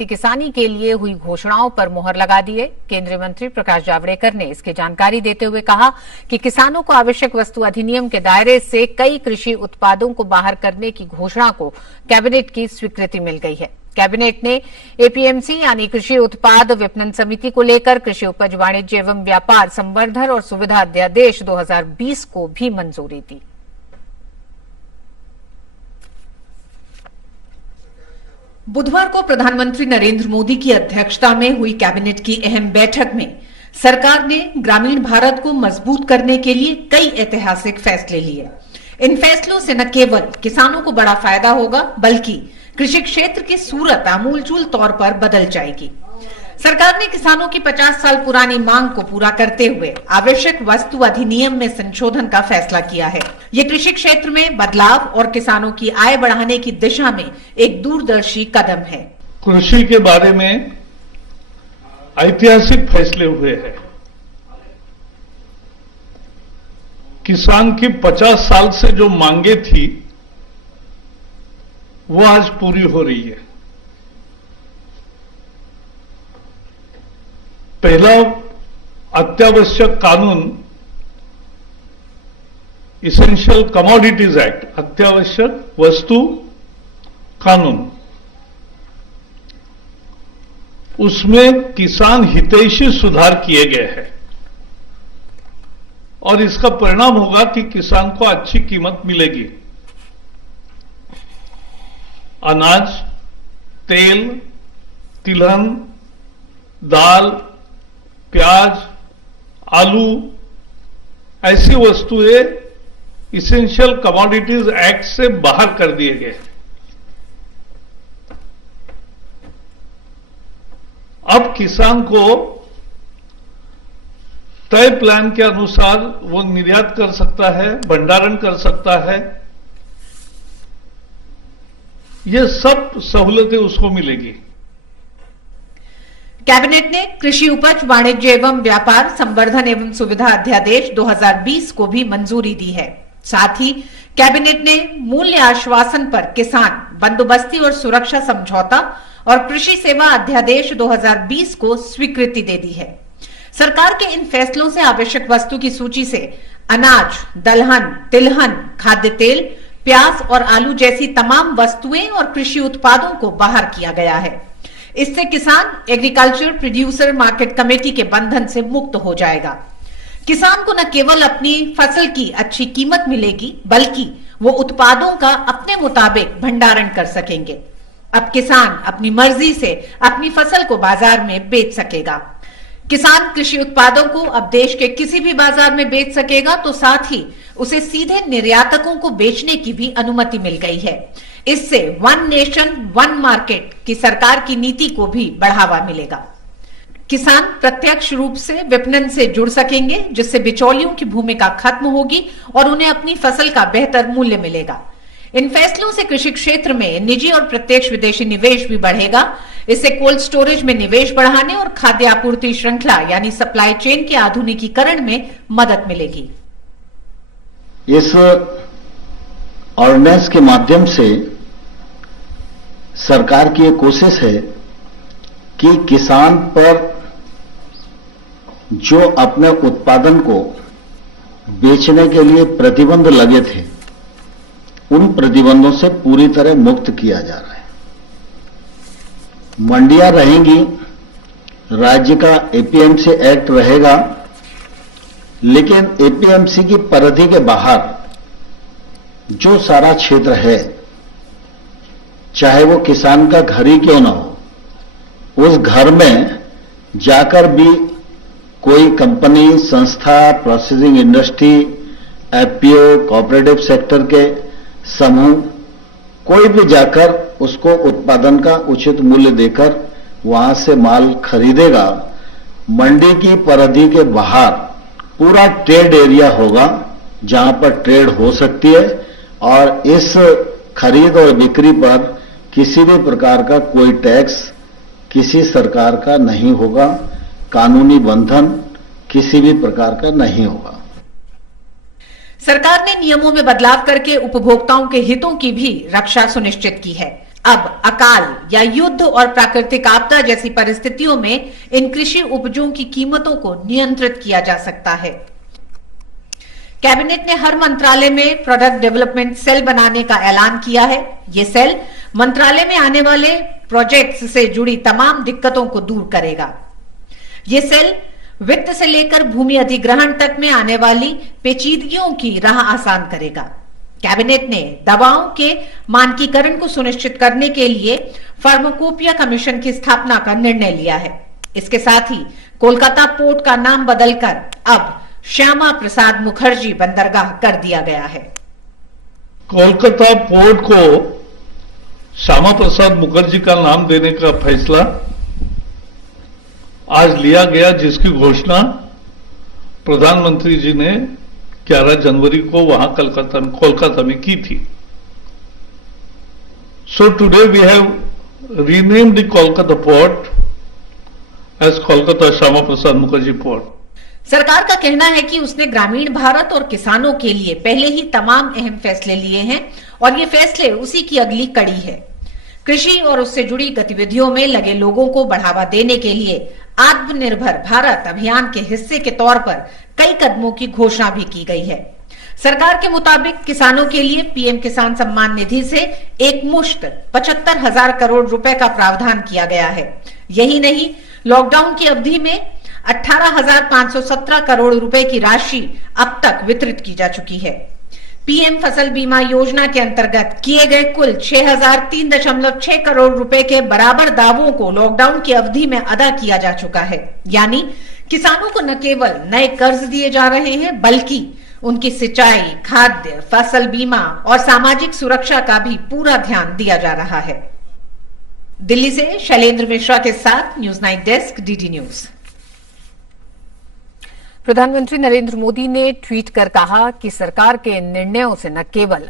खेती किसानी के लिए हुई घोषणाओं पर मुहर लगा दी है। केंद्रीय मंत्री प्रकाश जावड़ेकर ने इसकी जानकारी देते हुए कहा कि किसानों को आवश्यक वस्तु अधिनियम के दायरे से कई कृषि उत्पादों को बाहर करने की घोषणा को कैबिनेट की स्वीकृति मिल गई है। कैबिनेट ने एपीएमसी यानी कृषि उत्पाद विपणन समिति को लेकर कृषि उपज वाणिज्य एवं व्यापार संवर्धन और सुविधा अध्यादेश 2020 को भी मंजूरी दी। बुधवार को प्रधानमंत्री नरेंद्र मोदी की अध्यक्षता में हुई कैबिनेट की अहम बैठक में सरकार ने ग्रामीण भारत को मजबूत करने के लिए कई ऐतिहासिक फैसले लिए। इन फैसलों से न केवल किसानों को बड़ा फायदा होगा बल्कि कृषि क्षेत्र की सूरत आमूलचूल तौर पर बदल जाएगी। सरकार ने किसानों की 50 साल पुरानी मांग को पूरा करते हुए आवश्यक वस्तु अधिनियम में संशोधन का फैसला किया है। ये कृषि क्षेत्र में बदलाव और किसानों की आय बढ़ाने की दिशा में एक दूरदर्शी कदम है। कृषि के बारे में ऐतिहासिक फैसले हुए हैं। किसान की 50 साल से जो मांगे थी वो आज पूरी हो रही है। पहला अत्यावश्यक कानून इसेंशियल कमोडिटीज एक्ट, अत्यावश्यक वस्तु कानून, उसमें किसान हितैषी सुधार किए गए हैं और इसका परिणाम होगा कि किसान को अच्छी कीमत मिलेगी। अनाज, तेल, तिलहन, दाल, प्याज, आलू, ऐसी वस्तुएं इसेंशियल कमोडिटीज एक्ट से बाहर कर दिए गए। अब किसान को तय प्लान के अनुसार वो निर्यात कर सकता है, भंडारण कर सकता है, ये सब सहूलतें उसको मिलेगी। कैबिनेट ने कृषि उपज वाणिज्य एवं व्यापार संवर्धन एवं सुविधा अध्यादेश 2020 को भी मंजूरी दी है। साथ ही कैबिनेट ने मूल्य आश्वासन पर किसान बंदोबस्ती और सुरक्षा समझौता और कृषि सेवा अध्यादेश 2020 को स्वीकृति दे दी है। सरकार के इन फैसलों से आवश्यक वस्तु की सूची से अनाज, दलहन, तिलहन, खाद्य तेल, प्याज और आलू जैसी तमाम वस्तुएं और कृषि उत्पादों को बाहर किया गया है। इससे किसान एग्रीकल्चर प्रोड्यूसर मार्केट कमेटी के बंधन से मुक्त हो जाएगा। किसान को न केवल अपनी फसल की अच्छी कीमत मिलेगी बल्कि वो उत्पादों का अपने मुताबिक भंडारण कर सकेंगे। अब किसान अपनी मर्जी से अपनी फसल को बाजार में बेच सकेगा। किसान कृषि उत्पादों को अब देश के किसी भी बाजार में बेच सकेगा, तो साथ ही उसे सीधे निर्यातकों को बेचने की भी अनुमति मिल गई है। इससे वन नेशन वन मार्केट की सरकार की नीति को भी बढ़ावा मिलेगा। किसान प्रत्यक्ष रूप से विपणन से जुड़ सकेंगे, जिससे बिचौलियों की भूमिका खत्म होगी और उन्हें अपनी फसल का बेहतर मूल्य मिलेगा। इन फैसलों से कृषि क्षेत्र में निजी और प्रत्यक्ष विदेशी निवेश भी बढ़ेगा। इससे कोल्ड स्टोरेज में निवेश बढ़ाने और खाद्य आपूर्ति श्रृंखला यानी सप्लाई चेन के आधुनिकीकरण में मदद मिलेगी। इस ऑर्डिनेंस के माध्यम से सरकार की ये कोशिश है कि किसान पर जो अपने उत्पादन को बेचने के लिए प्रतिबंध लगे थे, उन प्रतिबंधों से पूरी तरह मुक्त किया जा रहा है। मंडियां रहेंगी, राज्य का एपीएमसी एक्ट रहेगा, लेकिन एपीएमसी की परिधि के बाहर जो सारा क्षेत्र है, चाहे वो किसान का घर ही क्यों ना हो, उस घर में जाकर भी कोई कंपनी, संस्था, processing industry, FPO, cooperative sector के समूह, कोई भी जाकर उसको उत्पादन का उचित मूल्य देकर वहां से माल खरीदेगा। मंडी की परिधि के बाहर पूरा ट्रेड एरिया होगा जहां पर ट्रेड हो सकती है और इस खरीद और बिक्री पर किसी भी प्रकार का कोई टैक्स किसी सरकार का नहीं होगा, कानूनी बंधन किसी भी प्रकार का नहीं होगा। सरकार ने नियमों में बदलाव करके उपभोक्ताओं के हितों की भी रक्षा सुनिश्चित की है। अब अकाल या युद्ध और प्राकृतिक आपदा जैसी परिस्थितियों में इन कृषि उपजों की कीमतों को नियंत्रित किया जा सकता है। कैबिनेट ने हर मंत्रालय में प्रोडक्ट डेवलपमेंट सेल बनाने का ऐलान किया है। ये सेल मंत्रालय में आने वाले प्रोजेक्ट्स से जुड़ी तमाम दिक्कतों को दूर करेगा। ये सेल वित्त से लेकर भूमि अधिग्रहण तक में आने वाली पेचीदगियों की राह आसान करेगा। कैबिनेट ने दवाओं के मानकीकरण को सुनिश्चित करने के लिए फार्माकोपिया कमीशन की स्थापना का निर्णय लिया है। इसके साथ ही कोलकाता पोर्ट का नाम बदलकर अब श्यामा प्रसाद मुखर्जी बंदरगाह कर दिया गया है। कोलकाता पोर्ट को श्यामा प्रसाद मुखर्जी का नाम देने का फैसला आज लिया गया, जिसकी घोषणा प्रधानमंत्री जी ने 11 जनवरी को वहां कोलकाता में की थी। So today we have renamed the Kolkata port as Kolkata Shyama Prasad Mukherjee port. सरकार का कहना है कि उसने ग्रामीण भारत और किसानों के लिए पहले ही तमाम अहम फैसले लिए हैं और ये फैसले उसी की अगली कड़ी है। कृषि और उससे जुड़ी गतिविधियों में लगे लोगों को बढ़ावा देने के लिए आत्मनिर्भर भारत अभियान के हिस्से के तौर पर कई कदमों की घोषणा भी की गई है। सरकार के मुताबिक किसानों के लिए पीएम किसान सम्मान निधि से एक मुश्त 75,000 करोड़ रुपए का प्रावधान किया गया है। यही नहीं, लॉकडाउन की अवधि में 18,517 करोड़ रुपए की राशि अब तक वितरित की जा चुकी है। पीएम फसल बीमा योजना के अंतर्गत किए गए कुल 6,003.6 करोड़ रुपए के बराबर दावों को लॉकडाउन की अवधि में अदा किया जा चुका है। यानी किसानों को न केवल नए कर्ज दिए जा रहे हैं, बल्कि उनकी सिंचाई, खाद्य, फसल बीमा और सामाजिक सुरक्षा का भी पूरा ध्यान दिया जा रहा है। दिल्ली से शैलेंद्र मिश्रा के साथ न्यूज 9 डेस्क, डीडी न्यूज। प्रधानमंत्री नरेंद्र मोदी ने ट्वीट कर कहा कि सरकार के इन निर्णयों से न केवल